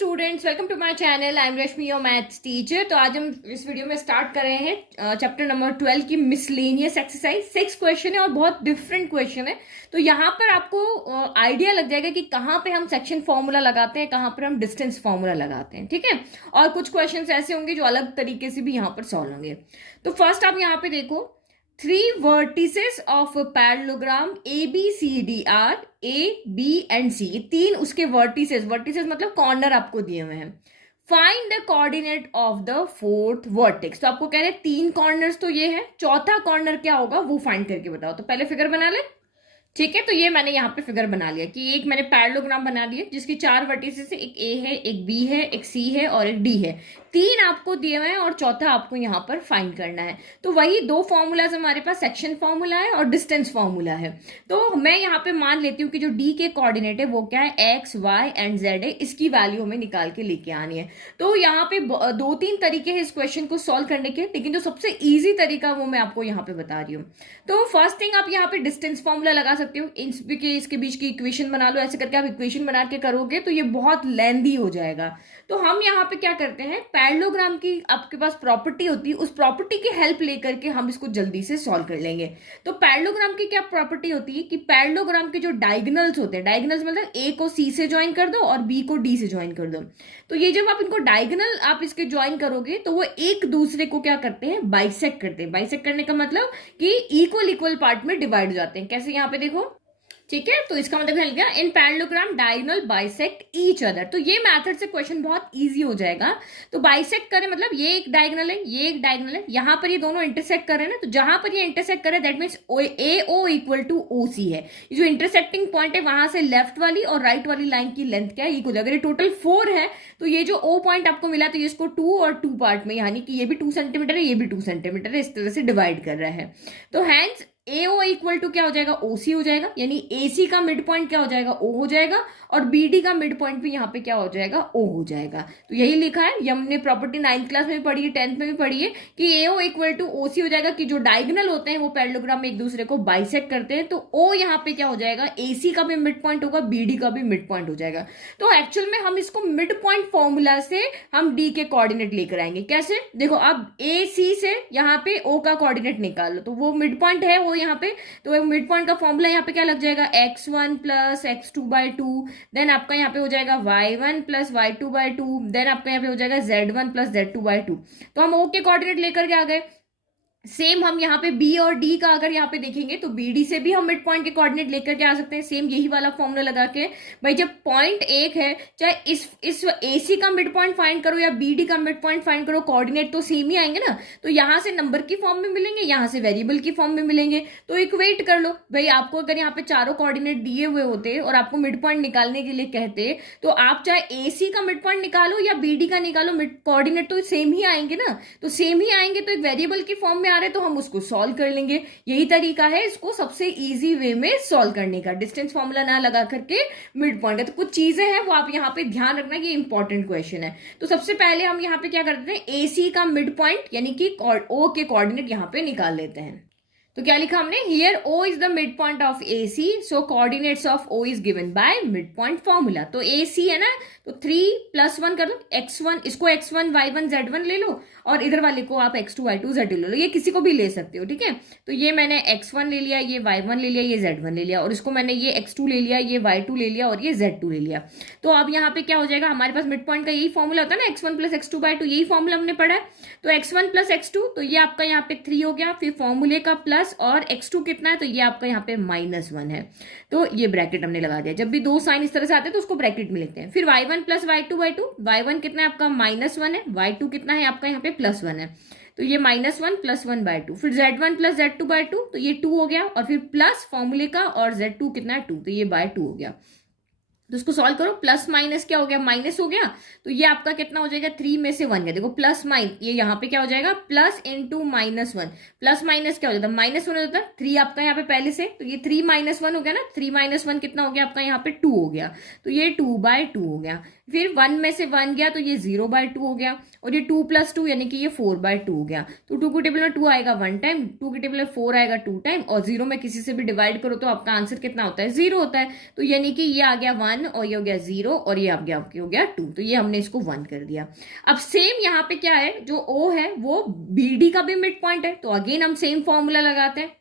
Students, welcome to my channel. I am Rashmi, your maths teacher. तो आज हम इस वीडियो में स्टार्ट कर रहे हैं चैप्टर नंबर 12 की मिसलेनियस एक्सरसाइज। 6 क्वेश्चन है और बहुत डिफरेंट क्वेश्चन है। तो यहाँ पर आपको आइडिया लग जाएगा कि कहाँ पे हम सेक्शन फॉर्मूला लगाते हैं, कहाँ पर हम डिस्टेंस फॉर्मूला लगाते हैं। ठीक है, और कुछ क्वेश्चन ऐसे होंगे जो अलग तरीके से भी यहाँ पर सॉल्व होंगे। तो फर्स्ट आप यहाँ पे देखो, 3 vertices of a parallelogram ABCDR A, B and C। ये 3 उसके vertices मतलब कॉर्नर आपको दिए हुए हैं। Find the coordinate of the fourth vertex. तो आपको कह रहे हैं 3 कॉर्नर्स तो ये है, चौथा कॉर्नर क्या होगा वो फाइंड करके बताओ। तो पहले फिगर बना ले। ठीक है, तो ये मैंने यहाँ पे फिगर बना लिया कि एक मैंने पैरेललोग्राम बना दिया जिसकी 4 वर्टिसेस है, एक ए है, एक बी है, एक सी है और एक डी है। 3 आपको दिए हुए हैं और चौथा आपको यहाँ पर फाइंड करना है। तो वही 2 फॉर्मूलाज हमारे पास, सेक्शन फॉर्मूला है और डिस्टेंस फॉर्मूला है। तो मैं यहाँ पे मान लेती हूँ कि जो डी के कोऑर्डिनेट है वो क्या है, एक्स वाई एंड जेड है। इसकी वैल्यू हमें निकाल के लेके आनी है। तो यहाँ पे 2-3 तरीके हैं इस क्वेश्चन को सॉल्व करने के, लेकिन जो सबसे ईजी तरीका वो मैं आपको यहाँ पे बता रही हूँ। तो फर्स्ट थिंग, आप यहाँ पे डिस्टेंस फॉर्मूला लगा सकते हो। इसके बीच की इक्वेशन बना लो। ऐसे करके आप इक्वेशन बना के करोगे तो ये बहुत लेंदी हो जाएगा। तो हम यहाँ पे क्या करते हैं, पैरेललोग्राम की आपके पास प्रॉपर्टी होती है, उस प्रॉपर्टी की हेल्प लेकर के हम इसको जल्दी से सॉल्व कर लेंगे। तो पैरेललोग्राम की क्या प्रॉपर्टी होती है कि पैरेललोग्राम के जो डायगोनल्स होते हैं, डायगोनल्स मतलब ए को सी से ज्वाइन कर दो और बी को डी से ज्वाइन कर दो। तो ये जब आप इनको डायगोनल आप इसके ज्वाइन करोगे तो वो एक दूसरे को क्या करते हैं, बाइसेक्ट करते हैं। बाइसेक्ट करने का मतलब कि इक्वल पार्ट में डिवाइड हो जाते हैं। कैसे, यहाँ पे देखो। ठीक है, तो इसका मतलब है इन parallelogram diagonal bisect each other. तो ये मेथड से क्वेश्चन बहुत इजी हो जाएगा। तो बाइसेक्ट करें मतलब ये एक डायगोनल है, ये एक डायगोनल है, यहां पर ये दोनों इंटरसेक्ट कर रहे हैं ना। तो जहां पर ये इंटरसेक्ट करे that means A O equal to O C है। ये जो इंटरसेक्टिंग पॉइंट है वहां से लेफ्ट वाली और राइट वाली लाइन की लेंथ क्या है, इक्वल। अगर ये टोटल 4 है तो ये जो ओ पॉइंट आपको मिला तो ये इसको 2 और 2 पार्ट में, यानी कि ये भी 2 सेंटीमीटर है, ये भी 2 सेंटीमीटर है, इस तरह से डिवाइड कर रहा है। तो हैंस AO इक्वल टू क्या हो जाएगा, OC हो जाएगा। यानी AC का मिड पॉइंट क्या हो जाएगा, O हो जाएगा। और BD का मिड पॉइंट भी यहाँ पे क्या हो जाएगा, O हो जाएगा। तो यही लिखा है, ये हमने प्रॉपर्टी 9th क्लास में भी पढ़ी है, 10th में भी पढ़ी है कि AO इक्वल टू OC हो जाएगा कि जो डायगोनल होते हैं वो पैरेललोग्राम में एक दूसरे को बाइसेक्ट करते हैं। तो O यहाँ पे क्या हो जाएगा, AC का भी मिड पॉइंट होगा, BD का भी मिड पॉइंट हो जाएगा। तो एक्चुअल में हम इसको मिड पॉइंट फॉर्मूला से हम D के कोऑर्डिनेट लेकर आएंगे। कैसे, देखो अब AC से यहाँ पे O का कोऑर्डिनेट निकालो तो वो मिड पॉइंट है वो यहाँ पे। तो मिड पॉइंट का फॉर्मूला यहाँ पे क्या लग जाएगा, x1 प्लस x2/2। देन आपका यहाँ पे हो जाएगा y1 प्लस y2/2। देन आपका यहाँ पे हो जाएगा z1 प्लस z2/2। तो हम ओ के कोऑर्डिनेट लेकर के आ गए। सेम हम यहाँ पे बी और डी का अगर यहाँ पे देखेंगे तो बी डी से भी हम मिड पॉइंट के कोऑर्डिनेट लेकर के आ सकते हैं। सेम यही वाला फॉर्मूला लगा के, भाई जब पॉइंट एक है, चाहे इस एसी का मिड पॉइंट फाइंड करो या बी डी का मिड पॉइंट फाइंड करो, कोऑर्डिनेट तो सेम ही आएंगे ना। तो यहाँ से नंबर की फॉर्म में मिलेंगे, यहाँ से वेरिएबल की फॉर्म में मिलेंगे। तो इक्वेट कर लो भाई। आपको अगर यहाँ पे चारों कोऑर्डिनेट दिए हुए होते और आपको मिड पॉइंट निकालने के लिए कहते तो आप चाहे एसी का मिड पॉइंट निकालो या बी डी का निकालो, मिड कोऑर्डिनेट तो सेम ही आएंगे ना। तो सेम ही आएंगे तो एक वेरिएबल की फॉर्म में आ रहे तो हम उसको सॉल्व कर लेंगे। यही तरीका है इसको सबसे इजी वे में सॉल्व करने का, डिस्टेंस फॉर्मूला ना लगा करके मिड पॉइंट का। तो कुछ चीजें हैं वो आप यहाँ पे ध्यान रखना, ये इंपॉर्टेंट क्वेश्चन है। तो सबसे पहले हम यहाँ पे क्या करते हैं, एसी का मिड पॉइंट यानी कि ओ के कोऑर्डिनेट यहाँ पे निकाल लेते हैं। तो क्या लिखा हमने, here O is the mid point of AC, so coordinates of O is given by mid point formula. तो AC है ना, तो 3 + 1 कर दो, x1 इसको x1 y1 z1 ले लो और इधर वाले को आप x2 y2 z2 ले लो। ये किसी को भी ले सकते हो, ठीक है। तो ये मैंने x1 ले लिया, ये y1 ले लिया, ये z1 ले लिया, और इसको मैंने ये x2 ले लिया, ये y2 ले लिया और ये z2 ले लिया। तो अब यहाँ पे क्या हो जाएगा, हमारे पास मिड पॉइंट का यही फॉर्मूला होता है ना, x1 + x2/2, यही फॉर्मूला हमने पढ़ा है। तो x1 + x2, तो ये आपका यहाँ पे 3 हो गया, फिर फॉर्मूले का प्लस और x2 कितना है, तो ये आपका यहाँ पे -1 है। तो ये ब्रैकेट हमने लगा दिया। जब भी 2 साइन इस तरह से आते हैं तो उसको ब्रैकेट में लिखते हैं। फिर y1 + y2/2, y1 कितना है आपका -1 है, y2 कितना है आपका यहाँ पे +1 है। तो ये -1 + 1/2। फिर z1 + z2/2, तो ये 2 हो गया, और फिर प्लस फॉर्मूले का और z2 कितना है 2, तो ये /2 हो गया। तो इसको सॉल्व करो, प्लस माइनस क्या हो गया, माइनस हो गया। तो ये आपका कितना हो जाएगा, 3 में से 1 गया। देखो प्लस माइन, ये यहाँ पे क्या हो जाएगा, प्लस इंटू -1। प्लस माइनस क्या हो जाता है, -1 हो जाता है। 3 आपका यहाँ पे पहले से, तो ये 3 - 1 हो गया ना। 3 - 1 कितना हो गया आपका यहाँ पे 2 हो गया। तो ये 2/2 हो गया। फिर 1 में से 1 गया तो ये 0/2 हो गया, और ये 2 + 2 यानी कि ये 4/2 हो गया। तो 2 के टेबल में 2 आएगा 1 टाइम, 2 के टेबल में 4 आएगा 2 टाइम, और 0 में किसी से भी डिवाइड करो तो आपका आंसर कितना होता है, 0 होता है। तो यानी कि ये आ गया 1 और ये हो गया 0 और ये आ गया आपके हो गया 2। तो ये हमने इसको 1 कर दिया। अब सेम यहाँ पे क्या है, जो O है वो BD का भी मिड पॉइंट है, तो अगेन हम सेम फॉर्मूला लगाते हैं।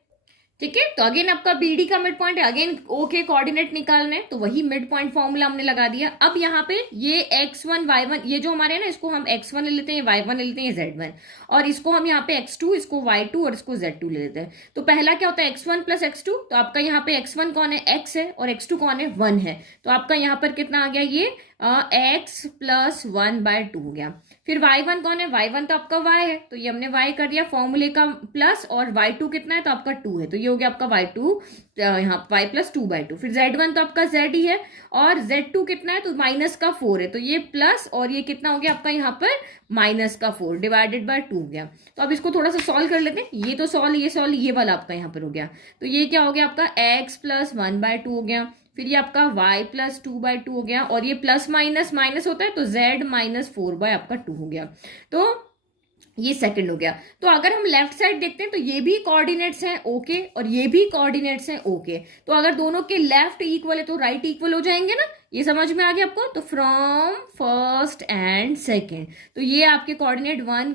ठीक है, तो अगेन आपका BD का मिड पॉइंट है, अगेन O के कोऑर्डिनेट निकालने हैं, तो वही मिड पॉइंट फॉर्मूला हमने लगा दिया। अब यहाँ पे ये x1 y1 ये जो हमारे है ना, इसको हम x1 ले लेते हैं, y1 ले लेते हैं, z1, और इसको हम यहाँ पे x2, इसको y2 और इसको z2 ले लेते हैं। तो पहला क्या होता है x1 + x2, तो आपका यहाँ पे x1 कौन है, x है, और x2 कौन है, 1 है। तो आपका यहाँ पर कितना आ गया, ये x + 1/2 हो गया। फिर y1 कौन है, y1 तो आपका y है, तो ये हमने y कर दिया फॉर्मूले का प्लस, और y2 कितना है, तो आपका 2 है, तो ये हो गया आपका y2 यहाँ y + 2/2। फिर z1 तो आपका z ही है, और z2 कितना है, तो -4 है, तो ये प्लस, और ये कितना हो गया आपका यहाँ पर -4 /2 हो गया। तो अब इसको थोड़ा सा सॉल्व कर लेते हैं, ये तो सॉल्व, ये सॉल्व, ये वाला आपका यहाँ पर हो गया। तो ये क्या हो गया आपका x + 1/2 हो गया, फिर ये आपका y + 2/2 हो गया, और ये प्लस माइनस माइनस होता है तो z -4 आपका 2 हो गया। तो ये सेकंड हो गया। तो अगर हम लेफ्ट साइड देखते हैं तो ये भी कोऑर्डिनेट्स हैं ओके, और ये भी कोऑर्डिनेट्स हैं ओके। तो अगर दोनों के लेफ्ट इक्वल है तो राइट इक्वल हो जाएंगे ना, ये समझ में आ गया आपको। तो फ्रॉम फर्स्ट एंड सेकंड, तो ये आपके कोऑर्डिनेट 1,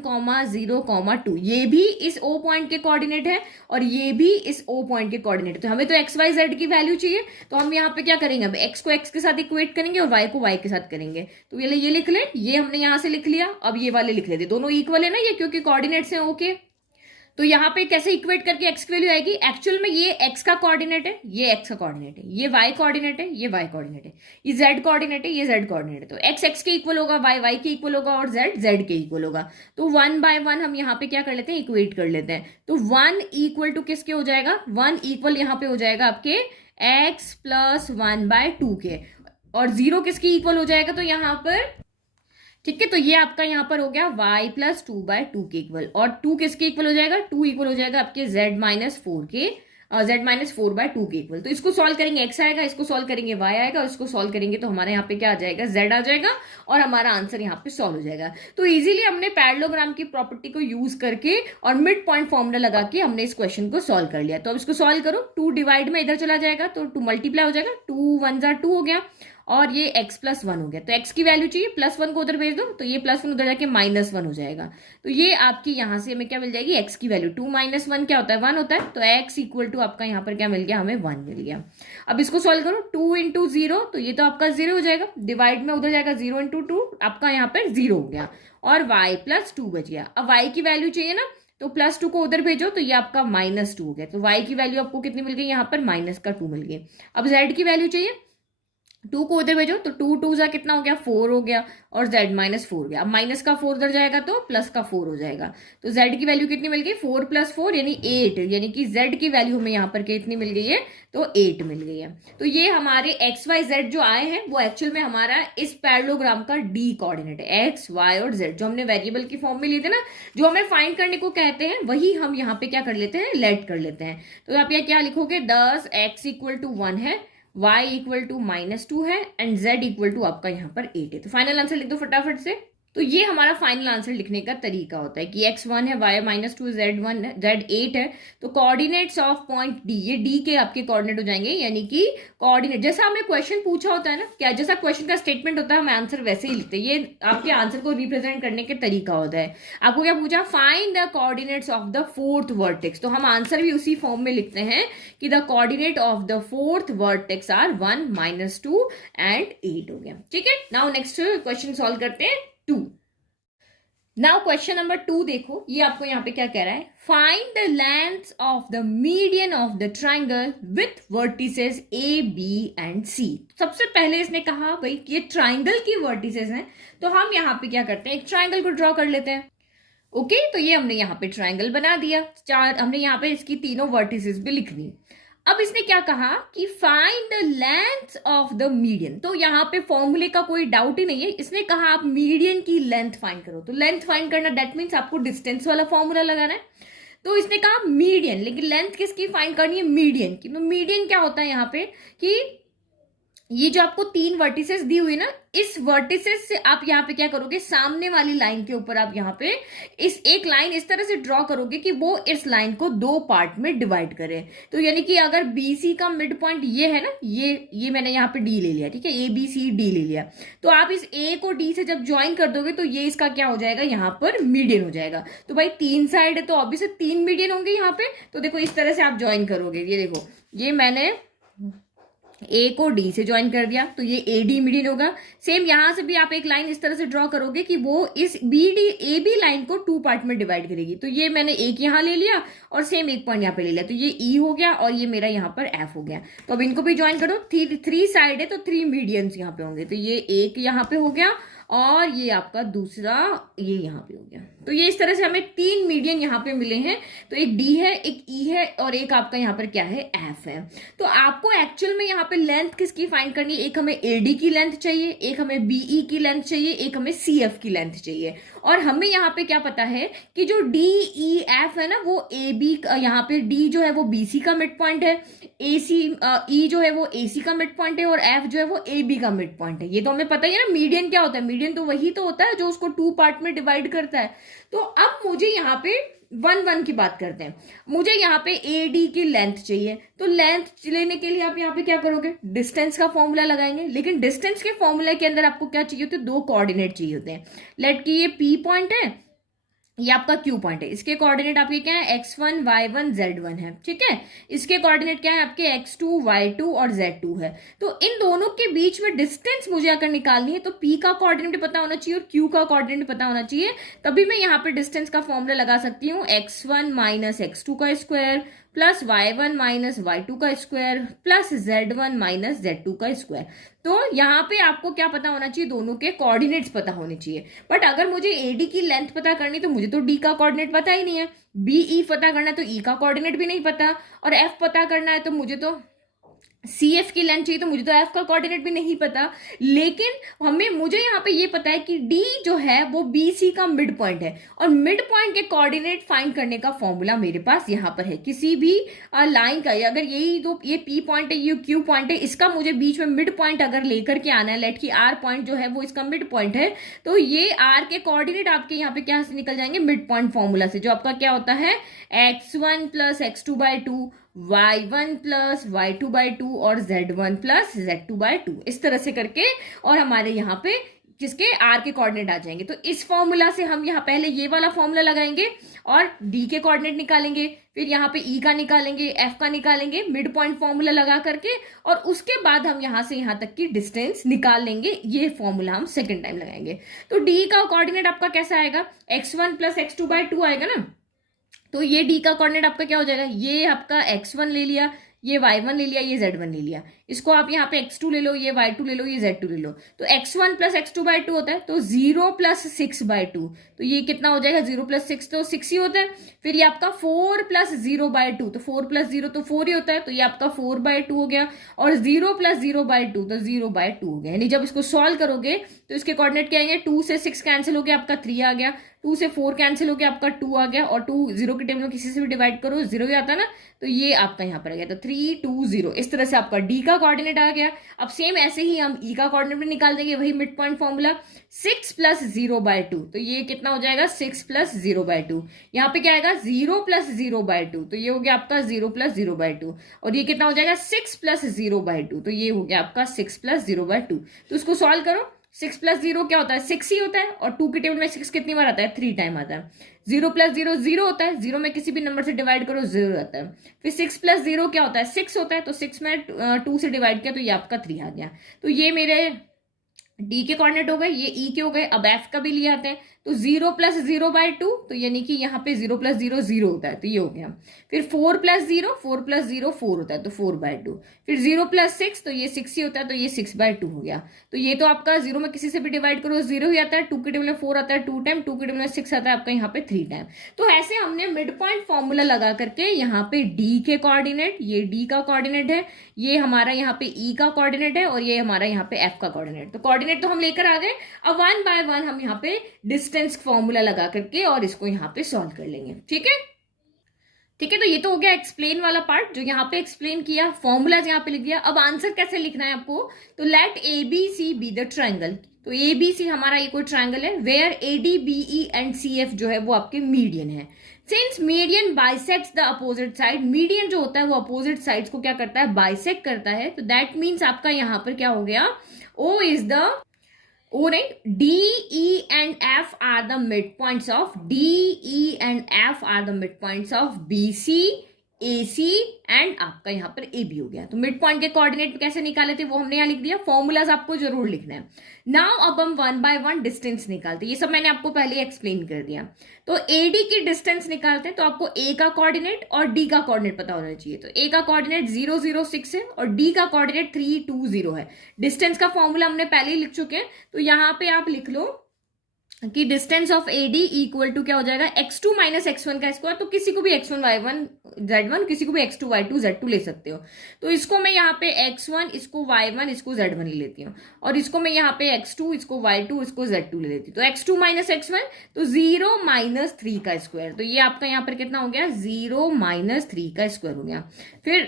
0, 2 ये भी इस O पॉइंट के कोऑर्डिनेट है, और ये भी इस O पॉइंट के कोऑर्डिनेट है। तो हमें तो XYZ की वैल्यू चाहिए, तो हम यहाँ पे क्या करेंगे, अब x को x के साथ इक्वेट करेंगे और y को y के साथ करेंगे। तो ये लिख ले, ये हमने यहाँ से लिख लिया। अब ये वाले लिख लेते, दोनों इक्वल है ना ये, क्योंकि कोऑर्डिनेट्स हैं ओके। तो यहाँ पे कैसे इक्वेट करके x की वैल्यू आएगी, एक्चुअल में ये x का कोऑर्डिनेट है, ये x का कोऑर्डिनेट है, ये y कोऑर्डिनेट है, ये y कोऑर्डिनेट है, ये z कोऑर्डिनेट है, ये z कोऑर्डिनेट है। तो x x के इक्वल होगा, y y के इक्वल होगा, और z z के इक्वल होगा। तो 1/1 हम यहाँ पे क्या कर लेते हैं, इक्वेट कर लेते हैं। तो 1 = किसके हो जाएगा, 1 इक्वल यहाँ पे हो जाएगा आपके x + 1/2 के, और 0 किसकी इक्वल हो जाएगा, तो यहाँ पर ठीक है। तो ये आपका यहाँ पर हो गया y + 2/2 के इक्वल, और 2 किसके इक्वल हो जाएगा, 2 इक्वल हो जाएगा आपके z -4 के, z -4/2 के इक्वल। तो इसको सॉल्व करेंगे x आएगा, इसको सॉल्व करेंगे y आएगा, और इसको सॉल्व करेंगे तो हमारे यहाँ पे क्या आ जाएगा, z आ जाएगा, और हमारा आंसर यहाँ पे सॉल्व हो जाएगा। तो इजीली हमने पैरेललोग्राम की प्रॉपर्टी को यूज करके और मिड पॉइंट फॉर्मूला लगा के हमने इस क्वेश्चन को सॉल्व कर लिया। तो अब इसको सॉल्व करो, 2 डिवाइड में इधर चला जाएगा तो 2 मल्टीप्लाई हो जाएगा, 2 1 = 2 हो गया, और ये x + 1 हो गया। तो x की वैल्यू चाहिए, +1 को उधर भेज दो, तो ये +1 उधर जाके -1 हो जाएगा। तो ये आपकी यहाँ से हमें क्या मिल जाएगी, x की वैल्यू 2 - 1 क्या होता है, 1 होता है। तो x = आपका यहाँ पर क्या मिल गया, हमें 1 मिल गया। अब इसको सॉल्व करो, 2 × 0, तो ये तो आपका 0 हो जाएगा, डिवाइड में उधर जाएगा 0 × 2, आपका यहाँ पर 0 हो गया, और y + 2 बच गया। अब y की वैल्यू चाहिए ना, तो +2 को उधर भेजो, तो ये आपका -2 हो गया। तो y की वैल्यू आपको कितनी मिल गई, यहाँ पर -2 मिल गई। अब z की वैल्यू चाहिए, 2 को उधर भेजो, तो 2 2 जा कितना हो गया, 4 हो गया, और z -4 हो गया। अब -4 उधर जाएगा तो +4 हो जाएगा। तो z की वैल्यू कितनी मिल गई, 4 + 4 यानी 8, यानी कि z की वैल्यू हमें यहाँ पर कितनी मिल गई है, तो 8 मिल गई है। तो ये हमारे XYZ जो आए हैं वो एक्चुअल में हमारा इस पैरेललोग्राम का D कोऑर्डिनेट है, x y और z जो हमने वेरिएबल की फॉर्म में लिए थे ना, जो हमें फाइंड करने को कहते हैं, वही हम यहाँ पे क्या कर लेते हैं, लेट कर लेते हैं। तो आप यहाँ क्या लिखोगे, 10 x = 1 है, y = -2 है, एंड z = आपका यहाँ पर 8 है। तो फाइनल आंसर लिख दो फटाफट से। तो ये हमारा फाइनल आंसर लिखने का तरीका होता है कि x 1 है, y -2, z 1 है, z 8 है। तो कोऑर्डिनेट्स ऑफ पॉइंट D, ये D के आपके कोऑर्डिनेट हो जाएंगे, यानी कि कोऑर्डिनेट जैसा हमें क्वेश्चन पूछा होता है ना, क्या जैसा क्वेश्चन का स्टेटमेंट होता है हम आंसर वैसे ही लिखते हैं। ये आपके आंसर को रिप्रेजेंट करने के तरीका होता है। आपको क्या पूछा, find the coordinates of the 4th vertex, तो हम आंसर भी उसी फॉर्म में लिखते हैं कि the coordinate of the 4th vertex are 1 -2 and 8 हो गया। ठीक है, नाउ नेक्स्ट क्वेश्चन सॉल्व करते हैं 2। नाउ क्वेश्चन नंबर 2 देखो, ये आपको यहाँ पे क्या कह रहा है, find the length of the median of the triangle with vertices A, B and C। सबसे पहले इसने कहा भाई कि ये ट्राइंगल की वर्टिसेस हैं, तो हम यहाँ पे क्या करते हैं, एक ट्राइंगल को ड्रॉ कर लेते हैं। ओके, तो ये हमने यहाँ पे ट्राइंगल बना दिया, हमने यहाँ पे इसकी तीनों वर्टिसेस भी लिख दी। अब इसने क्या कहा कि find the length of the median, तो यहाँ पे फॉर्मूले का कोई डाउट ही नहीं है। इसने कहा आप मीडियन की लेंथ फाइंड करो, तो लेंथ फाइंड करना दैट मीन्स आपको डिस्टेंस वाला फॉर्मूला लगाना है। तो इसने कहा मीडियन, लेकिन लेंथ किसकी फाइंड करनी है, मीडियन की। तो मीडियन क्या होता है यहाँ पे कि ये जो आपको 3 वर्टिसेस दी हुई ना, इस वर्टिसेस से आप यहाँ पे क्या करोगे, सामने वाली लाइन के ऊपर आप यहाँ पे इस एक लाइन इस तरह से ड्रॉ करोगे कि वो इस लाइन को 2 पार्ट में डिवाइड करे। तो यानी कि अगर बीसी का मिड पॉइंट ये है ना, ये मैंने यहाँ पे डी ले लिया, ठीक है, ए बी सी डी ले लिया। तो आप इस ए को डी से जब ज्वाइन कर दोगे तो ये इसका क्या हो जाएगा, यहाँ पर मीडियन हो जाएगा। तो भाई 3 साइड है तो ऑब्वियसली 3 मीडियन होंगे यहाँ पे। तो देखो इस तरह से आप ज्वाइन करोगे, ये देखो ये मैंने ए को डी से ज्वाइन कर दिया तो ये ए डी मीडियन होगा। सेम यहां से भी आप एक लाइन इस तरह से ड्रॉ करोगे कि वो इस B D A B line को 2 पार्ट में डिवाइड करेगी। तो ये मैंने एक यहां ले लिया और सेम एक पॉइंट यहाँ पे ले लिया, तो ये ई हो गया और ये मेरा यहाँ पर एफ हो गया। तो अब इनको भी ज्वाइन करो, 3 साइड है तो 3 मीडियंस यहाँ पे होंगे। तो ये एक यहाँ पे हो गया और ये आपका दूसरा ये यहाँ पे हो गया। तो ये इस तरह से हमें 3 मीडियन यहाँ पे मिले हैं। तो एक डी है, एक ई है और एक आपका यहाँ पर क्या है, एफ है। तो आपको एक्चुअल में यहाँ पे लेंथ किसकी फाइंड करनी है, एक हमें एडी की लेंथ चाहिए, एक हमें बीई की लेंथ चाहिए, एक हमें सीएफ की लेंथ चाहिए। और हमें यहाँ पे क्या पता है कि जो डी ई एफ है ना, वो ए बी, यहाँ पे डी जो है वो बीसी का मिड पॉइंट है, ए सी ई जो है वो ए सी का मिड पॉइंट है और एफ जो है वो ए बी का मिड पॉइंट है। ये तो हमें पता ही है ना। मीडियन क्या होता है, मीडियन तो वही तो होता है जो उसको 2 पार्ट में डिवाइड करता है। तो अब मुझे यहाँ पे 1 की बात करते हैं। मुझे यहाँ पे ए डी की लेंथ चाहिए, तो लेंथ लेने के लिए आप यहाँ पे क्या करोगे, डिस्टेंस का फॉर्मूला लगाएंगे। लेकिन डिस्टेंस के फॉर्मूला के अंदर आपको क्या चाहिए होते हैं, 2 कोऑर्डिनेट चाहिए होते हैं। लेट कि ये पी पॉइंट है, ये आपका क्यू पॉइंट है। इसके कोऑर्डिनेट आपके क्या है, x1 y1 z1 है, ठीक है। इसके कोऑर्डिनेट क्या है आपके, x2 y2 और z2 है। तो इन दोनों के बीच में डिस्टेंस मुझे अगर निकालनी है तो p का कोऑर्डिनेट पता होना चाहिए और q का कोऑर्डिनेट पता होना चाहिए। तभी मैं यहाँ पे डिस्टेंस का फॉर्मूला लगा सकती हूँ, x1 माइनस x2 का square plus y1 minus y2 का square plus z1 minus z2 का स्क्वायर। तो यहाँ पे आपको क्या पता होना चाहिए, दोनों के कोऑर्डिनेट्स पता होने चाहिए। बट अगर मुझे एडी की लेंथ पता करनी तो मुझे तो डी का कोऑर्डिनेट पता ही नहीं है, बीई पता करना है तो ई का कोऑर्डिनेट भी नहीं पता, और एफ पता करना है तो मुझे तो सी एफ की लेंथ चाहिए तो मुझे तो एफ का कोऑर्डिनेट भी नहीं पता। लेकिन मुझे यहाँ पे ये पता है कि डी जो है वो बी सी का मिड पॉइंट है और मिड पॉइंट के कोऑर्डिनेट फाइंड करने का फॉर्मूला मेरे पास यहाँ पर है। किसी भी लाइन का, अगर यही दो, ये पी पॉइंट है, ये क्यू पॉइंट है, इसका मुझे बीच में मिड पॉइंट अगर लेकर के आना है, लेट की आर पॉइंट जो है वो इसका मिड पॉइंट है, तो ये आर के कोऑर्डिनेट आपके यहाँ पे क्या से निकल जाएंगे, मिड पॉइंट फॉर्मूला से, जो आपका क्या होता है x1 plus x2/2, y1 plus y2/2 और z1 प्लस z2/2, इस तरह से करके और हमारे यहाँ पे जिसके आर के कोऑर्डिनेट आ जाएंगे। तो इस फॉर्मूला से हम यहाँ पहले ये वाला फॉर्मूला लगाएंगे और डी के कोऑर्डिनेट निकालेंगे, फिर यहाँ पे ई का निकालेंगे, एफ का निकालेंगे, मिड पॉइंट फॉर्मूला लगा करके, और उसके बाद हम यहाँ से यहाँ तक की डिस्टेंस निकाल लेंगे। ये फॉर्मूला हम सेकेंड टाइम लगाएंगे। तो डी का कोऑर्डिनेट आपका कैसा आएगा, x1 प्लस x2/2 आएगा ना। तो ये डी का कोऑर्डिनेट आपका क्या हो जाएगा, ये आपका x1 ले लिया, ये y1 ले लिया, ये z1 ले लिया, इसको आप यहाँ पे x2 ले लो, ये y2 ले लो, ये z2 ले लो। तो x1 प्लस x2/2 होता है, तो 0 प्लस 6/2, तो ये कितना हो जाएगा, 0 प्लस 6 तो 6 ही होता है। फिर ये आपका 4 प्लस 0/2, तो 4 प्लस 0 तो 4 ही होता है, तो ये आपका 4/2 हो गया। और 0 प्लस 0/2 तो 0/2 हो गया। यानी जब इसको सॉल्व करोगे तो इसके कोऑर्डिनेट क्या आएंगे, 2 से 6 कैंसिल हो गया, आपका 3 आ गया, 2 से 4 कैंसिल हो गया, आपका 2 आ गया, और 2 0 के टेबल में किसी से भी डिवाइड करो 0 ही आता है ना, तो ये आपका यहाँ पर आ गया। तो 3 2 0, इस तरह से आपका डी का कोऑर्डिनेट आ गया। अब सेम ऐसे ही हम ई का कोऑर्डिनेट भी निकाल देंगे, वही मिड पॉइंट फॉर्मूला, 6 प्लस 0/2, तो ये कितना हो जाएगा, 6 प्लस 0/2। यहाँ पे क्या आएगा, 0 प्लस 0/2, तो ये हो गया आपका 0 प्लस 0/2, और ये कितना हो जाएगा, 6 प्लस 0/2, तो ये हो गया आपका 6 प्लस 0/2। तो उसको सॉल्व करो, 6 प्लस 0 क्या होता है, 6 ही होता है, और 2 के टेबल में 6 कितनी बार आता है, 3 टाइम आता है। 0 प्लस 0 0 होता है, 0 में किसी भी नंबर से डिवाइड करो 0 आता है। फिर 6 प्लस 0 क्या होता है, 6 होता है, तो 6 में 2 से डिवाइड किया तो ये आपका 3 आ गया। तो ये मेरे डी के कोऑर्डिनेट हो गए, ये ई के हो गए। अब एफ का भी लिए आते हैं, तो 0 प्लस 0/2, तो यानी कि यहाँ पे 0 प्लस 0 0 होता है, तो ये हो गया। फिर 4 प्लस 0 4 होता है, तो 4/2। फिर 0 प्लस 6, तो ये 6 ही होता है, तो ये 6/2 हो गया। तो ये तो आपका 0 में किसी से भी डिवाइड करो 0 ही आता है, 2 के टेबल में 4 आता है 2 टाइम, 2 के टेबल में 6 आता है आपका यहाँ पे 3 टाइम। तो ऐसे हमने मिड पॉइंट फॉर्मूला लगा करके यहाँ पे डी के कोऑर्डिनेट, ये डी का कोऑर्डिनेट है, ये हमारा यहाँ पे ई का कोऑर्डिनेट है, और ये हमारा यहाँ पे एफ का कोऑर्डिनेट। तो कोऑर्डिनेट तो हम लेकर आ गए। अब 1 बाय 1 हम यहाँ पे डिस्टेंस फॉर्मूला लगा करके और इसको यहाँ पे सॉल्व कर लेंगे, ठीक है। ठीक है, तो ये तो हो गया एक्सप्लेन वाला पार्ट, जो यहाँ पे एक्सप्लेन किया, फॉर्मूलाज यहाँ पे लिख दिया। अब आंसर कैसे लिखना है आपको, तो let A B C be the triangle. तो ए बी सी हमारा ये कोई ट्रायंगल है, where A D B E and C F जो है वो आपके मीडियन है। Since median bisects the opposite side, median जो होता है वो अपोजिट साइड्स को क्या करता है, बाइसेक्ट करता है। तो दैट मीन्स आपका यहाँ पर क्या हो गया, O is the O, right? D, E and F are the midpoints of D, E and F are the midpoints of BC, AC and आपका यहाँ पर AB हो गया। तो मिड पॉइंट के कोऑर्डिनेट कैसे निकाले थे वो हमने यहाँ लिख दिया। फॉर्मूलाज आपको जरूर लिखना है। नाउ अब हम 1 by 1 डिस्टेंस निकालते हैं, ये सब मैंने आपको पहले एक्सप्लेन कर दिया। तो AD की डिस्टेंस निकालते हैं, तो आपको A का कोऑर्डिनेट और D का कोऑर्डिनेट पता होना चाहिए। तो A का कोऑर्डिनेट 0 0 6 है और D का कोऑर्डिनेट 3 2 0 है। डिस्टेंस का फॉर्मूला हमने पहले ही लिख चुके हैं, तो यहाँ पे आप लिख लो कि distance of AD equal to क्या हो जाएगा, x2 माइनस x1 का स्क्वायर। तो किसी को भी x1 y1 z1, किसी को भी x2 y2 z2 ले सकते हो। तो इसको मैं यहाँ पे x1, इसको y1, इसको z1 ले लेती हूँ, और इसको मैं यहाँ पे x2, इसको y2, इसको z2 ले लेती हूँ। तो x2 माइनस x1, तो 0 माइनस 3 का स्क्वायर। तो ये आपका यहाँ पर कितना हो गया, 0 माइनस 3 का स्क्वायर हो गया। फिर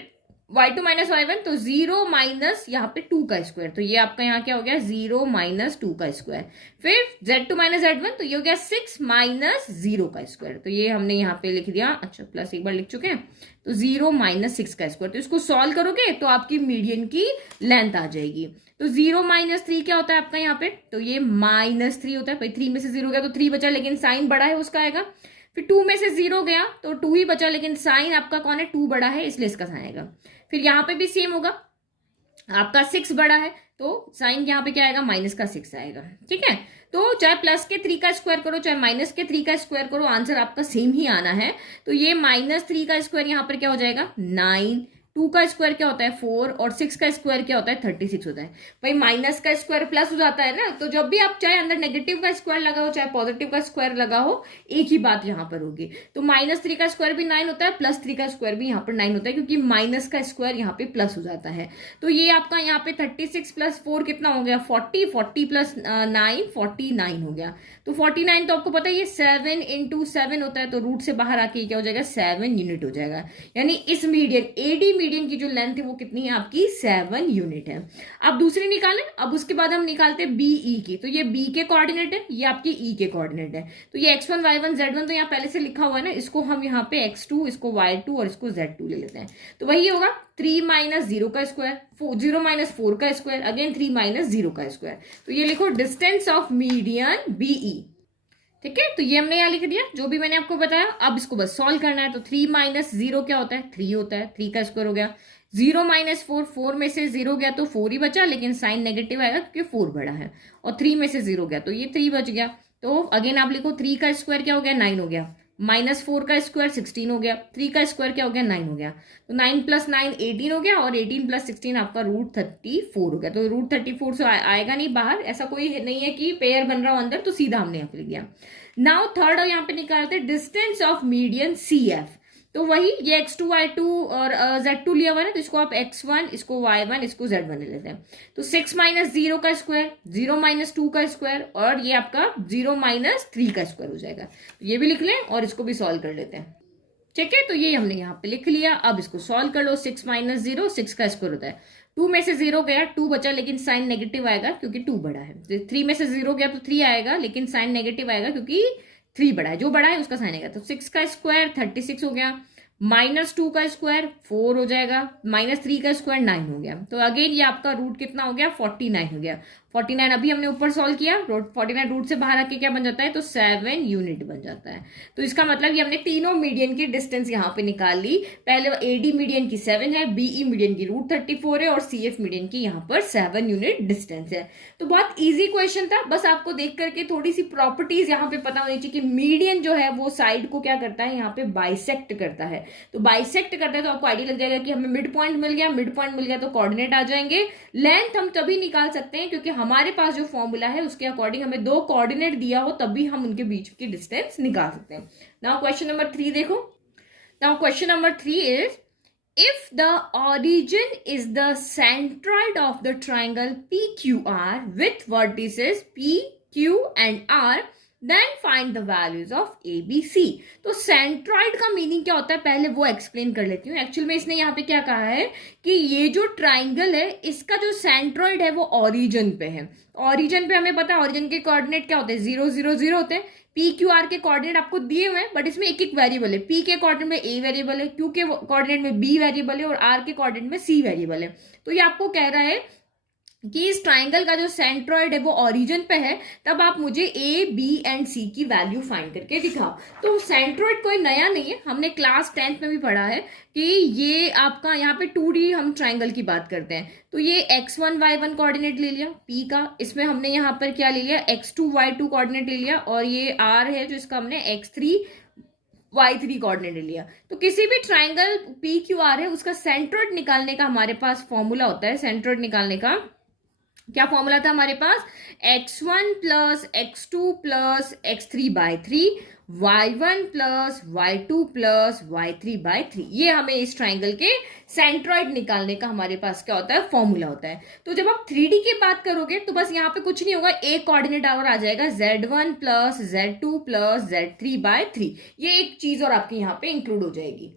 y2 माइनस y1, तो 0 माइनस यहाँ पे 2 का स्क्वायर। तो ये आपका यहाँ क्या हो गया, 0 माइनस 2 का स्क्वायर। फिर z2 माइनस z1, तो ये हो गया 6 माइनस 0 का स्क्वायर। तो ये हमने यहाँ पे लिख दिया, अच्छा प्लस एक बार लिख चुके हैं। तो 0 माइनस 6 का स्क्वायर, तो इसको सॉल्व करोगे तो आपकी मीडियन की लेंथ आ जाएगी। तो 0 माइनस 3 क्या होता है आपका यहाँ पे, तो ये माइनस 3 होता है भाई। 3 में से 0 गया तो 3 बचा, लेकिन साइन बड़ा है उसका आएगा। फिर 2 में से 0 गया तो 2 ही बचा, लेकिन साइन आपका कौन है, 2 बड़ा है, इसलिए इसका साइन आएगा। फिर यहाँ पे भी सेम होगा, आपका 6 बड़ा है तो साइन यहाँ पे क्या आएगा, माइनस का 6 आएगा। ठीक है, तो चाहे प्लस के 3 का स्क्वायर करो, चाहे माइनस के 3 का स्क्वायर करो, आंसर आपका सेम ही आना है। तो ये माइनस 3 का स्क्वायर यहाँ पर क्या हो जाएगा, 9, 2 का स्क्वायर क्या होता है 4, और 6 का स्क्वायर क्या होता है 36 होता है। भाई माइनस का स्क्वायर प्लस हो जाता है ना, तो जब भी आप चाहे अंदर नेगेटिव का स्क्वायर लगाओ चाहे पॉजिटिव का स्क्वायर लगाओ, एक ही बात यहाँ पर होगी। तो माइनस 3 का स्क्वायर भी 9 होता है, प्लस 3 का स्क्वायर भी यहाँ पर 9 होता है, क्योंकि माइनस का स्क्वायर यहाँ पे प्लस हो जाता है। तो ये आपका यहाँ पे 36 प्लस 4 कितना हो गया, 40, 40 प्लस 9 49 हो गया। तो 49 तो आपको पता है ये 7 इंटू 7 होता है, तो रूट से बाहर आके क्या हो जाएगा, 7 यूनिट हो जाएगा। यानी इस मीडियन एडी मीडियन की जो लेंथ है वो कितनी है आपकी, 7 यूनिट है। अब दूसरी निकालें, अब उसके बाद हम निकालते हैं बीई की। तो ये बी के कोऑर्डिनेट है, ये आपकी ई के कोऑर्डिनेट है। तो ये x1 y1 z1 तो यहाँ पहले से लिखा हुआ है ना, इसको हम यहाँ पे x2, इसको y2 और इसको z2 ले लेते हैं। तो वही होगा 3 माइनस 0 का स्क्वायर, 0 माइनस 4 का स्क्वायर, अगेन 3 माइनस 0 का स्क्वायर। तो ये लिखो डिस्टेंस ऑफ मीडियन बीई। ठीक है, तो ये हमने यहाँ लिख दिया जो भी मैंने आपको बताया। अब इसको बस सॉल्व करना है। तो 3 माइनस 0 क्या होता है, 3 होता है, 3 का स्क्वायर हो गया। 0 माइनस 4, 4 में से 0 गया तो 4 ही बचा, लेकिन साइन नेगेटिव आएगा क्योंकि 4 बड़ा है। और 3 में से 0 गया तो ये 3 बच गया। तो अगेन आप लिखो 3 का स्क्वायर क्या हो गया, 9 हो गया। माइनस 4 का स्क्वायर 16 हो गया। 3 का स्क्वायर क्या हो गया, 9 हो गया। तो 9 प्लस 9 18 हो गया, और 18 प्लस 16 आपका रूट 34 हो गया। तो रूट 34 से आएगा नहीं बाहर, ऐसा कोई नहीं है कि पेयर बन रहा हो अंदर, तो सीधा हमने यहाँ पे लिख दिया। नाउ थर्ड यहाँ पे निकालते distance of median C F. तो वही ये x2 y2 और z2 लिया हुआ है ना, तो इसको आप x1, इसको y1, इसको z1 ले लेते हैं। तो 6 माइनस 0 का स्क्वायर, 0 माइनस 2 का स्क्वायर, और ये आपका 0 माइनस 3 का स्क्वायर हो जाएगा। तो ये भी लिख लें और इसको भी सॉल्व कर लेते हैं। ठीक है, तो ये हमने यहाँ पे लिख लिया। अब इसको सॉल्व कर लो। 6 माइनस 0 6 का स्क्वायर होता है। 2 में से 0 गया, 2 बचा, लेकिन साइन नेगेटिव आएगा क्योंकि 2 बड़ा है। 3 में से 0 गया तो 3 आएगा, लेकिन साइन नेगेटिव आएगा क्योंकि 3 बड़ा है, जो बड़ा है उसका साइन आएगा। तो 6 का स्क्वायर 36 हो गया, माइनस 2 का स्क्वायर 4 हो जाएगा, माइनस 3 का स्क्वायर 9 हो गया। तो अगेन ये आपका रूट कितना हो गया, 49 हो गया। 49 अभी हमने ऊपर सॉल्व किया, 49 रूट से बाहर आके क्या बन जाता है, तो 7 यूनिट बन जाता है। तो इसका मतलब ये हमने तीनों मीडियन की डिस्टेंस यहाँ पे निकाल ली। पहले एडी मीडियन की 7 है, बीई मीडियन की रूट 34 है, और सीएफ मीडियन की यहाँ पर 7 यूनिट डिस्टेंस है। तो बहुत ईजी क्वेश्चन था, बस आपको देख करके थोड़ी सी प्रॉपर्टीज यहाँ पे पता होनी चाहिए कि मीडियन जो है वो साइड को क्या करता है, यहाँ पे बाइसेक्ट करता है। तो बाइसेक्ट करता है तो आपको आइडिया लग जाएगा कि हमें मिड पॉइंट मिल गया, मिड पॉइंट मिल गया तो कोऑर्डिनेट आ जाएंगे। लेंथ हम तभी निकाल सकते हैं क्योंकि हमारे पास जो फॉर्मूला है उसके अकॉर्डिंग हमें 2 कोऑर्डिनेट दिया हो, तभी हम उनके बीच की डिस्टेंस निकाल सकते हैं। नाउ क्वेश्चन नंबर 3 देखो। Now question number 3 is if the origin is the centroid of the triangle PQR with vertices P, Q and R, then find the values of A B C. तो centroid का meaning क्या होता है पहले वो explain कर लेती हूँ। एक्चुअल में इसने यहाँ पे क्या कहा है कि ये जो ट्राइंगल है इसका जो सेंट्रॉइड है वो ऑरिजिन पे है। ऑरिजिन पे हमें पता है ऑरिजिन के कोऑर्डिनेट क्या होते हैं, 0 0 0 होते हैं। पी क्यू आर के कोऑर्डिनेट आपको दिए हुए हैं, बट इसमें एक एक वेरिएबल है। पी के कोऑर्डिनेट में ए वेरिएबल है, क्यू के कोऑर्डिनेट में बी वेरिएबल है और आर के कोऑर्डिनेट में सी वेरिएबल है। तो ये आपको कह रहा है कि इस ट्राइंगल का जो सेंट्रॉइड है वो ओरिजिन पे है, तब आप मुझे ए बी एंड सी की वैल्यू फाइंड करके दिखाओ। तो सेंट्रॉइड कोई नया नहीं है, हमने क्लास 10th में भी पढ़ा है कि ये आपका यहाँ पे 2D हम ट्राइंगल की बात करते हैं। तो ये x1 y1 कोऑर्डिनेट ले लिया p का, इसमें हमने यहाँ पर क्या ले लिया x2 y2 कोऑर्डिनेट ले लिया, और ये r है जो इसका हमने x3 y3 कोऑर्डिनेट ले लिया। तो किसी भी ट्राइंगल पी क्यू आर है उसका सेंट्रॉइड निकालने का हमारे पास फॉर्मूला होता है। सेंट्रॉइड निकालने का क्या फॉर्मूला था हमारे पास, x1 plus x2 plus x3/3 y1 plus y2 plus y3/3। ये हमें इस ट्राइंगल के सेंट्रॉइड निकालने का हमारे पास क्या होता है, फॉर्मूला होता है। तो जब आप 3D की बात करोगे तो बस यहाँ पे कुछ नहीं होगा, एक कोऑर्डिनेट और आ जाएगा z1 plus z2 plus z3/3। ये एक चीज और आपकी यहाँ पे इंक्लूड हो जाएगी।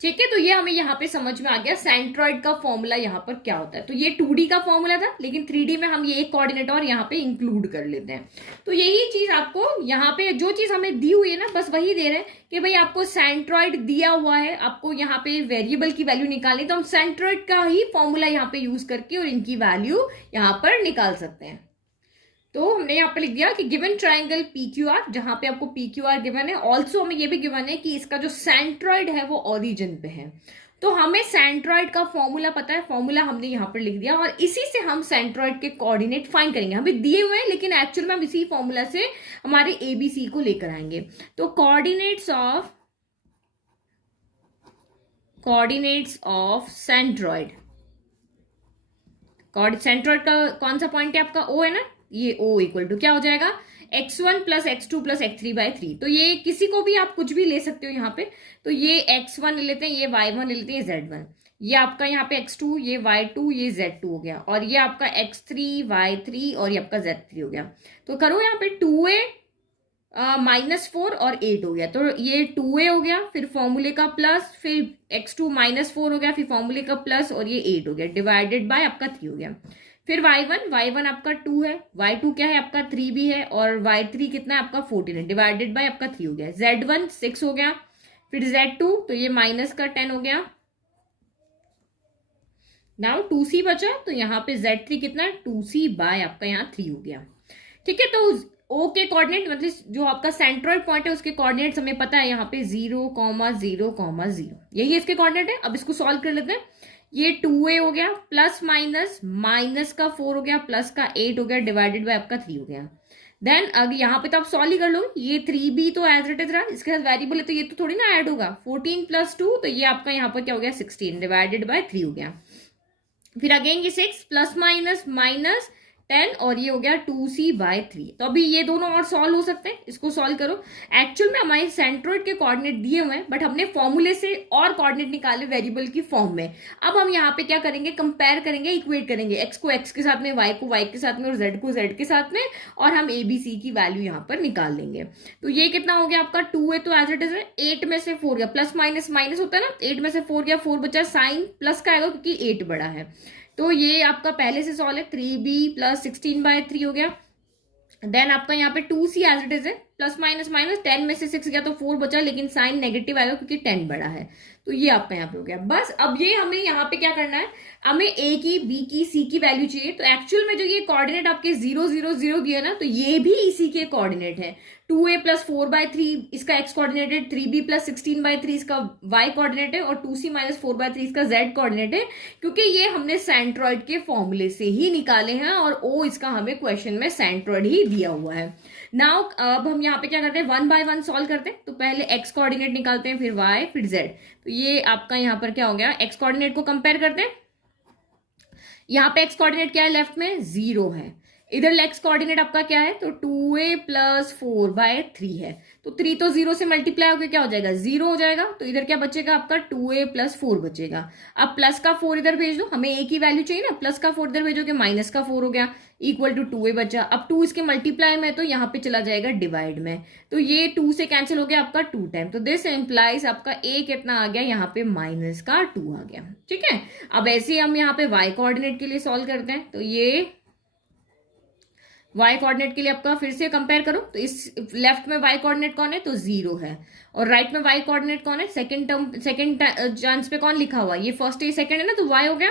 ठीक है, तो ये हमें यहाँ पे समझ में आ गया सेंट्रॉइड का फॉर्मूला यहाँ पर क्या होता है। तो ये 2D का फॉर्मूला था, लेकिन 3D में हम ये एक कोऑर्डिनेट और यहाँ पे इंक्लूड कर लेते हैं। तो यही चीज आपको यहाँ पे जो चीज हमें दी हुई है ना, बस वही दे रहे हैं कि भाई आपको सेंट्रॉइड दिया हुआ है, आपको यहाँ पे वेरिएबल की वैल्यू निकालनी, तो हम सेंट्रॉइड का ही फॉर्मूला यहाँ पे यूज करके और इनकी वैल्यू यहाँ पर निकाल सकते हैं। तो हमने यहाँ पे लिख दिया कि given triangle P Q R, जहां पे आपको पी क्यू आर गिवन है, ऑल्सो हमें ये भी गिवन है कि इसका जो सेंट्रॉइड है वो ओरिजिन पे है। तो हमें सेंट्रॉइड का फॉर्मूला पता है, फॉर्मूला हमने यहाँ पर लिख दिया, और इसी से हम सेंट्रॉइड के कोऑर्डिनेट फाइंड करेंगे। हमें दिए हुए हैं लेकिन एक्चुअल में हम इसी फॉर्मूला से हमारे एबीसी को लेकर आएंगे। तो कोऑर्डिनेट्स ऑफ सेंट्रॉइड, सेंट्रॉइड का कौन सा पॉइंट है आपका, ओ है ना, ये O इक्वल टू क्या हो जाएगा, x1 plus x2 plus x3/3। तो ये किसी को भी आप कुछ भी ले सकते हो यहाँ पे। तो ये x1 ले लेते हैं, ये y1 ले लेते हैं, ये z1, ये आपका यहाँ पे x2, ये y2, ये z2 हो गया, और ये आपका x3 y3 और ये आपका z3 हो गया। तो करो यहाँ पे 2a -4 और 8 हो गया। तो ये 2a हो गया, फिर फॉर्मूले का प्लस, फिर x2 -4 हो गया, फिर फॉर्मूले का प्लस, और ये 8 हो गया, डिवाइडेड बाय आपका 3 हो गया। फिर y1 आपका 2 है, y2 क्या है आपका 3 भी है, और y3 कितना है आपका 14 है, डिवाइडेड बाय आपका 3 हो गया। z1 6 हो गया, फिर z2 तो ये माइनस का 10 हो गया। नाउ 2c बचा, तो यहाँ पे z3 कितना है 2c बाय आपका यहाँ 3 हो गया। ठीक है, तो O के कोऑर्डिनेट मतलब जो आपका सेंट्रॉइड पॉइंट है उसके कोऑर्डिनेट्स हमें पता है, यहाँ पे 0, 0, 0, यही इसके कोऑर्डिनेट है। अब इसको सॉल्व कर लेते हैं। ये 2a हो गया, प्लस माइनस का 4 हो गया, प्लस का 8 हो गया, डिवाइडेड बाय आपका 3 हो गया। देन अगर यहाँ पे तो आप सॉल्व ही कर लो, ये 3b तो एज इट इज रहा, इसके साथ वेरिएबल है तो ये तो थोड़ी ना ऐड होगा। 14 + 2 तो ये आपका यहाँ पर क्या हो गया 16, डिवाइडेड बाय 3 हो गया। फिर अगेन ये 6 प्लस माइनस 10 और ये हो गया 2c/3। तो अभी ये दोनों और सॉल्व हो सकते हैं, इसको सॉल्व करो। एक्चुअल में हमारे सेंट्रॉइड के कोऑर्डिनेट दिए हुए हैं, बट हमने फॉर्मूले से और कोऑर्डिनेट निकाले वेरिएबल की फॉर्म में। अब हम यहाँ पे क्या करेंगे, कंपेयर करेंगे, इक्वेट करेंगे, x को x के साथ में, y को y के साथ में, और z को z के साथ में, और हम abc की वैल्यू यहाँ पर निकाल लेंगे। तो ये कितना हो गया आपका 2 है, तो एज इट इज है, 8 में से 4 गया, प्लस माइनस होता है ना, 8 में से 4 गया, 4 बचा, साइन प्लस का आएगा क्योंकि 8 बड़ा है। तो ये आपका पहले से सॉल्व है, 3b प्लस 16/3 हो गया। देन आपका यहाँ पे 2c एज इट इज है, प्लस माइनस 10 में से 6 गया तो 4 बचा, लेकिन साइन नेगेटिव आएगा क्योंकि 10 बड़ा है। तो ये आपका यहाँ पे हो गया। बस अब ये हमें यहाँ पे क्या करना है, हमें a की, b की, c की वैल्यू चाहिए। तो एक्चुअल में जो ये कोऑर्डिनेट आपके 0 0 0 दिया ना, तो ये भी इसी के कोऑर्डिनेट है। 2a + 4/3 इसका x कोऑर्डिनेट है, 3b + 16/3 इसका y कोऑर्डिनेट है, और 2c - 4/3 इसका z कोऑर्डिनेट है, क्योंकि ये हमने सेंट्रॉइड के फॉर्मूले से ही निकाले हैं, और o इसका हमें क्वेश्चन में सेंट्रॉइड ही दिया हुआ है। नाउ अब हम यहाँ पे क्या करते हैं, 1 बाय 1 सॉल्व करते हैं। तो पहले x कोऑर्डिनेट निकालते हैं, फिर y, फिर z। तो ये आपका यहाँ पर क्या हो गया, x कोऑर्डिनेट को कंपेयर करते हैं। यहाँ पे x कोऑर्डिनेट क्या है, लेफ्ट में 0 है, इधर लेक्स कोऑर्डिनेट आपका क्या है, तो 2a प्लस 4/3 है, तो 3 तो 0 से मल्टीप्लाई होकर क्या हो जाएगा, 0 हो जाएगा, तो इधर क्या बचेगा आपका 2a प्लस 4 बचेगा। अब प्लस का 4 इधर भेज दो, हमें a की वैल्यू चाहिए ना, प्लस का 4 इधर भेजोगे, माइनस का 4 हो गया, इक्वल टू 2a बचा। अब 2 इसके मल्टीप्लाई में है तो यहाँ पे चला जाएगा डिवाइड में, तो ये 2 से कैंसिल हो गया आपका 2 टाइम, तो दिस एम्प्लाइज आपका a कितना आ गया यहाँ पे माइनस का 2 आ गया। ठीक है, अब ऐसे ही हम यहाँ पे y कोऑर्डिनेट के लिए सॉल्व करते हैं, तो ये y कोऑर्डिनेट के लिए आपका फिर से कंपेयर करो, तो इस लेफ्ट में y कोऑर्डिनेट कौन है, तो 0 है, और राइट में y कोऑर्डिनेट कौन है, सेकंड टर्म सेकंड चांस पे कौन लिखा हुआ है, ये फर्स्ट ये सेकंड है ना, तो y हो गया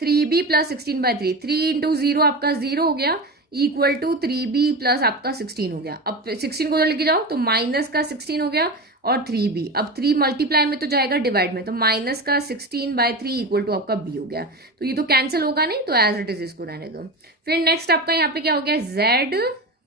3b प्लस 16/3, 3 इंटू 0 आपका 0 हो गया, इक्वल टू 3b प्लस आपका 16 हो गया। अब 16 को उधर लेके जाओ तो माइनस का 16 हो गया और 3b, अब 3 मल्टीप्लाई में तो जाएगा डिवाइड में, तो माइनस का 16/3 इक्वल टू आपका b हो गया, तो ये तो कैंसिल होगा नहीं, तो एज इट इज इसको रहने दो। फिर नेक्स्ट आपका यहाँ पे क्या हो गया, z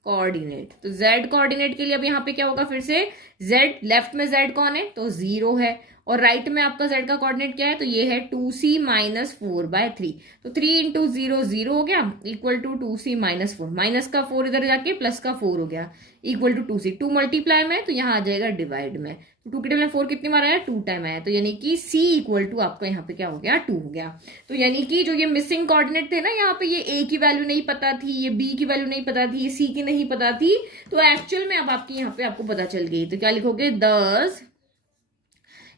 कोऑर्डिनेट, तो z कोऑर्डिनेट के लिए अब यहाँ पे क्या होगा, फिर से z, लेफ्ट में z कौन है, तो 0 है, और राइट में आपका z का कोऑर्डिनेट क्या है, तो ये है 2c माइनस 4/3, तो 3 इंटू 0 0 हो गया, equal to 2c minus 4, minus का 4 इधर जाके प्लस का 4 हो गया, इक्वल टू 2c, 2 मल्टीप्लाई में तो यहाँ आ जाएगा डिवाइड में, तो 2 के टेबल में 4 कितनी बार आया, 2 टाइम आया, तो यानी कि c इक्वल टू आपका यहाँ पे क्या हो गया, 2 हो गया। तो यानी कि जो ये मिसिंग कोऑर्डिनेट थे ना, यहाँ पे ये a की वैल्यू नहीं पता थी, ये b की वैल्यू नहीं पता थी, ये c की नहीं पता थी, तो एक्चुअल में अब आपकी यहाँ पे आपको पता चल गई, तो क्या लिखोगे, दस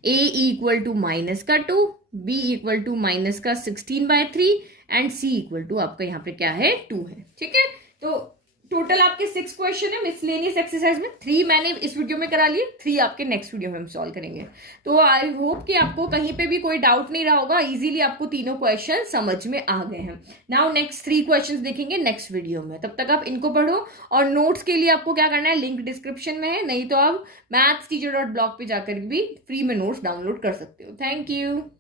a इक्वल टू माइनस का 2, b इक्वल टू माइनस का 16/3 एंड c इक्वल टू आपका यहाँ पे क्या है, 2 है। ठीक है, तो टोटल आपके 6 क्वेश्चन है मिसलेनियस एक्सरसाइज में, 3 मैंने इस वीडियो में करा लिए, 3 आपके नेक्स्ट वीडियो में हम सॉल्व करेंगे। तो आई होप कि आपको कहीं पे भी कोई डाउट नहीं रहा होगा, इजीली आपको तीनों क्वेश्चन समझ में आ गए हैं। नाउ नेक्स्ट 3 क्वेश्चंस देखेंगे नेक्स्ट वीडियो में, तब तक आप इनको पढ़ो, और नोट्स के लिए आपको क्या करना है, लिंक डिस्क्रिप्शन में है, नहीं तो आप mathsteacher.blog पे जाकर भी फ्री में नोट्स डाउनलोड कर सकते हो। Thank you.